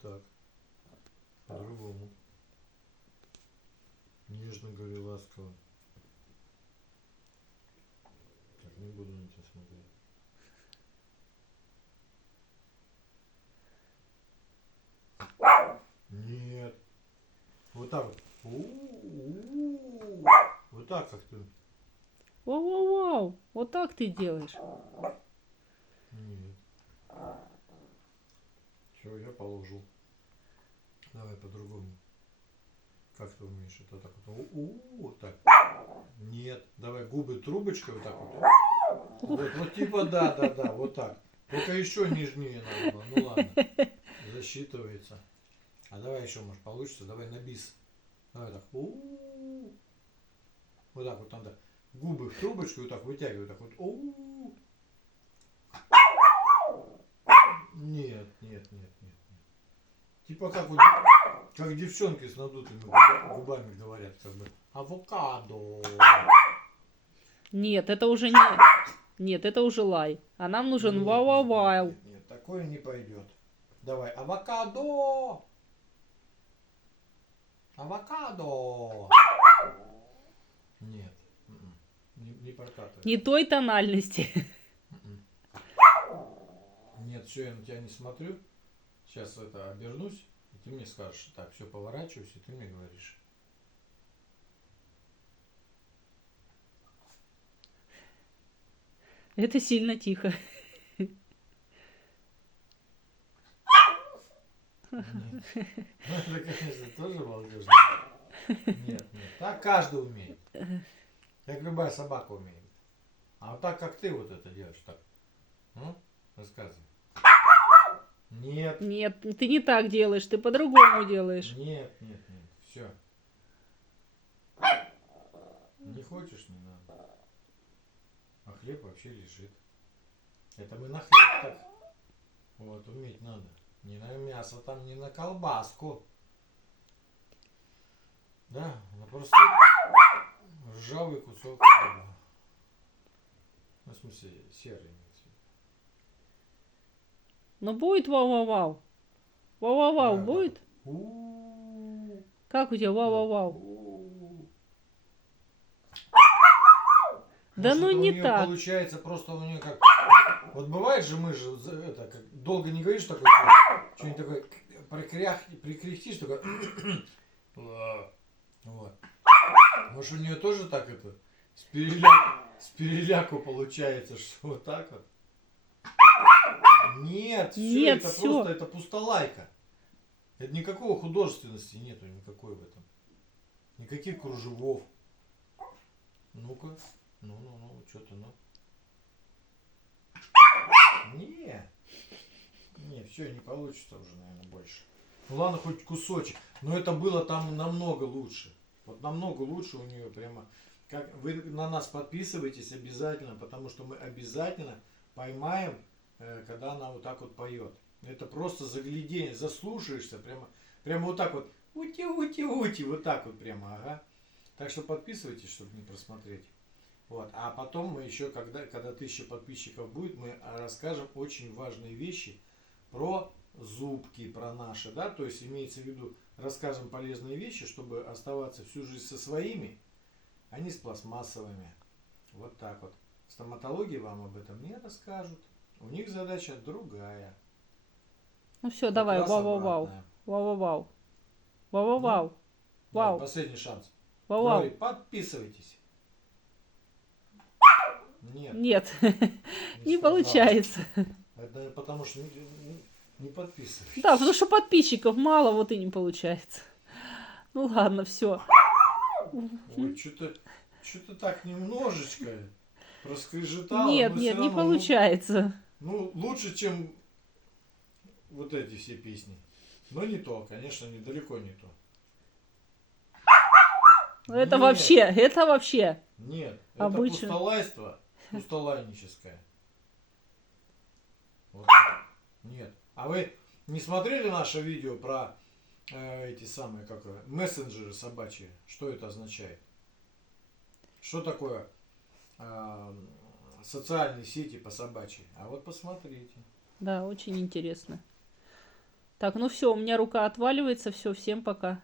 так. По-другому. Нежно говори, ласково. Так, не буду на тебя смотреть. Нет. Вот так вот. У-у-у. Вот так как ты. Вау-вау-вау. Вот так ты делаешь. Нет. Все, я положил. Давай по-другому. Как ты умеешь? Это так вот. Вот так. Нет. Давай губы трубочкой вот так вот. Вот типа да. Вот так. Только еще нежнее надо было. Ну ладно. Засчитывается. А давай еще, может, получится. Давай на бис. Давай так. Вот так вот надо. Губы в трубочку вот так вытягивай. Так вот. Нет. Типа как вот, как девчонки с надутыми губами говорят, как бы. Авокадо. Нет, это уже не... Нет, это уже лай. А нам нужен вау-вау-вау. Нет, такое не пойдет. Давай, авокадо. Авокадо. Нет. Не прокатывает. Не той тональности. Нет, все, я на тебя не смотрю. Сейчас это обернусь, и ты мне скажешь. Так, все, поворачиваюсь, и ты мне говоришь. Это сильно тихо. Нет. Ну, это, конечно, тоже молодежно. Нет. Так каждый умеет. Как любая собака умеет. А вот так, как ты вот это делаешь, так. Ну, рассказывай. Нет. Нет, ты не так делаешь, ты по-другому делаешь. Нет. Все. Не хочешь, не надо. А хлеб вообще лежит. Это мы на хлеб так. Вот, уметь надо. Не на мясо, там не на колбаску. Да, на просто ржавый кусок хлеба. Ну, в смысле, серый. Но будет вау-вау-вау. Вау-вау-вау Да, будет? так вот. Как у тебя вау-вау-вау? Да Может, ну это у не нее так. получается просто у нее как. Вот бывает же мы же это как долго не говоришь такое, что-нибудь такое прикряхтишь, такое. Вот. Может, у нее тоже так это с переляку получается, что вот так вот. Нет, все, Нет, это все. просто это пустолайка. Это никакого художественности нету никакой в этом. Никаких кружевов. Ну-ка. Ну, что-то, ну. Не, все, не получится уже, наверное, больше. Ну ладно, хоть кусочек. Но это было там намного лучше. Вот намного лучше у нее прямо. Как вы на нас подписывайтесь обязательно, потому что мы обязательно поймаем, когда она вот так вот поет. Это просто заглядение, заслушаешься, прямо вот так вот. Ути, вот так вот прямо, ага. Так что подписывайтесь, чтобы не просмотреть. Вот. А потом мы еще, когда 1000 подписчиков будет, мы расскажем очень важные вещи про зубки, про наши, да, то есть имеется в виду, расскажем полезные вещи, чтобы оставаться всю жизнь со своими, а не с пластмассовыми. Вот так вот. В стоматологии вам об этом не расскажут. У них задача другая. Ну все, Как давай, раз вау-вау-вау. обратная. Вау-вау-вау. Ну, Вау-вау-вау. давай, Вау. последний шанс. Вау-вау. Говори, подписывайтесь. Нет, Нет, не сказал. получается. Это потому что не подписывайтесь. Да, потому что подписчиков мало, вот и не получается. Ну ладно, все. Ой, что-то так немножечко проскрежетало, Нет, но все нет, не равно, получается. ну, лучше, чем вот эти все песни. Но не то, конечно, далеко не то. Это Нет, вообще. Нет, это Обычно. пустолайство, пустолайническое. Вот так. Нет. А вы не смотрели наше видео про эти самые, как мессенджеры собачьи? Что это означает? Что такое социальные сети по собачьи? А вот посмотрите. Да, очень интересно. Так, ну все, у меня рука отваливается. Все, всем пока.